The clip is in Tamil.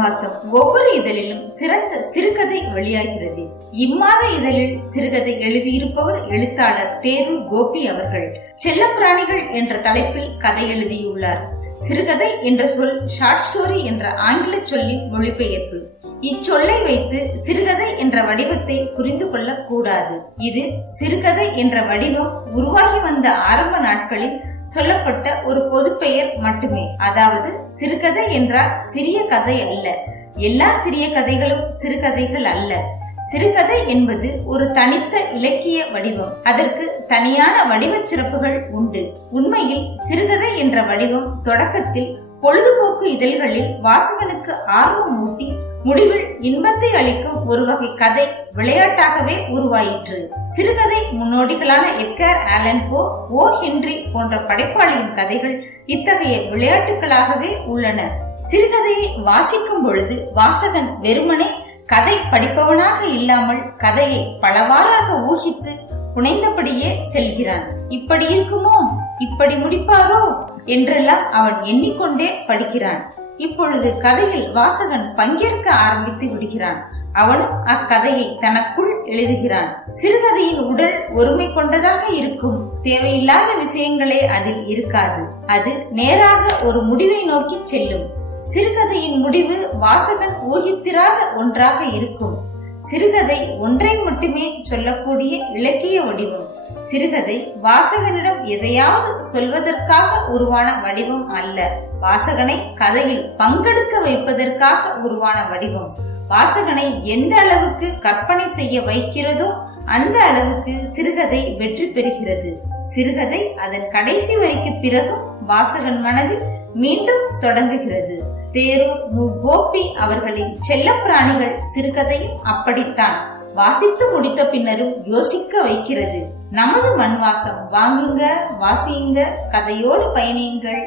மண்வாசம் ஒவ்வொரு இதழிலும் சிறந்த சிறுகதை வெளியாகிறது. இம்மாத இதழில் சிறுகதை எழுதியிருப்பவர் எழுத்தாளர் தேரூர் கோபி அவர்கள். செல்லப்பிராணிகள் என்ற தலைப்பில் கதை எழுதியுள்ளார். சிறுகதை என்ற சொல் ஷார்ட் ஸ்டோரி என்ற ஆங்கில சொல்லின் மொழிபெயர்ப்பு. இச்சொல்லை வைத்து சிறுகதை என்ற வடிவத்தை புரிந்து கொள்ள கூடாது. இது சிறுகதை என்ற வடிவம் உருவாகி வந்த ஆரம்ப நாட்களில் சொல்லப்பட்ட ஒரு பொது பெயர் மட்டுமே. அதாவது சிறுகதை என்றால் சிறிய கதை அல்ல. எல்லா சிறிய கதைகளும் சிறுகதைகள் அல்ல. சிறுகதை என்பது ஒரு தனித்த இலக்கிய வடிவம். அதற்கு தனியான வடிவ சிறப்புகள் உண்டு. உண்மையில் சிறுகதை என்ற வடிவம் தொடக்கத்தில் பொழுதுபோக்கு இதழ்களில் வாசகனுக்கு ஆர்வம் ஊட்டி முடிவில் இன்பத்தை அளிக்கும் ஒரு வகை கதை விளையாட்டாகவே உருவாயிற்று. சிறுகதை முன்னோடிகளான எட்கர் ஆலன் போ, ஓ ஹென்றி போன்ற படைப்பாளியின் கதைகள் இத்தகைய விளையாட்டுகளாகவே உள்ளன. சிறுகதையை வாசிக்கும் பொழுது வாசகன் வெறுமனே கதை படிப்பவனாக இல்லாமல் கதையை பலவாறாக ஊகித்து புனைந்தபடியே செல்கிறான். இப்படி இருக்குமோ, இப்படி முடிப்பாரோ என்றெல்லாம் அவன் எண்ணிக்கொண்டே படிக்கிறான். இப்பொழுது கதையில் வாசகன் பங்கேற்க ஆரம்பித்து விடுகிறான். அவனும் அக்கதையை தனக்குள் எழுதுகிறான். சிறுகதையின் உடல் ஒருமை கொண்டதாக இருக்கும். தேவையில்லாத விஷயங்களே அதில் இருக்காது. அது நேராக ஒரு முடிவை நோக்கி செல்லும். சிறுகதையின் முடிவு வாசகன் ஊகித்திராத ஒன்றாக இருக்கும். சிறுகதை ஒன்றை மட்டுமே சொல்லக்கூடிய இலக்கிய வடிவம். சிறுகதை வாசகனிடம் எதையாவது சொல்வதற்காக உருவான வடிவம் அல்ல. வாசகனை கதையில் பங்கெடுக்க வைப்பதற்காக உருவான வடிவம். வாசகனை எந்த அளவுக்கு கற்பனை செய்ய வைக்கிறதோ அந்த அளவுக்கு சிறுகதை வெற்றி பெறுகிறது. சிறுகதை அதன் கடைசி வரிக்கு பிறகும் வாசகன் மனதில் மீண்டும் தொடங்குகிறது. தேரூர் கோபி அவர்களின் செல்லப்பிராணிகள் சிறுகதையும் அப்படித்தான். வாசித்து முடித்த பின்னரும் யோசிக்க வைக்கிறது. நமது மண்வாசம் வாங்குங்க, வாசியுங்க, கதையோடு பயணியுங்கள்.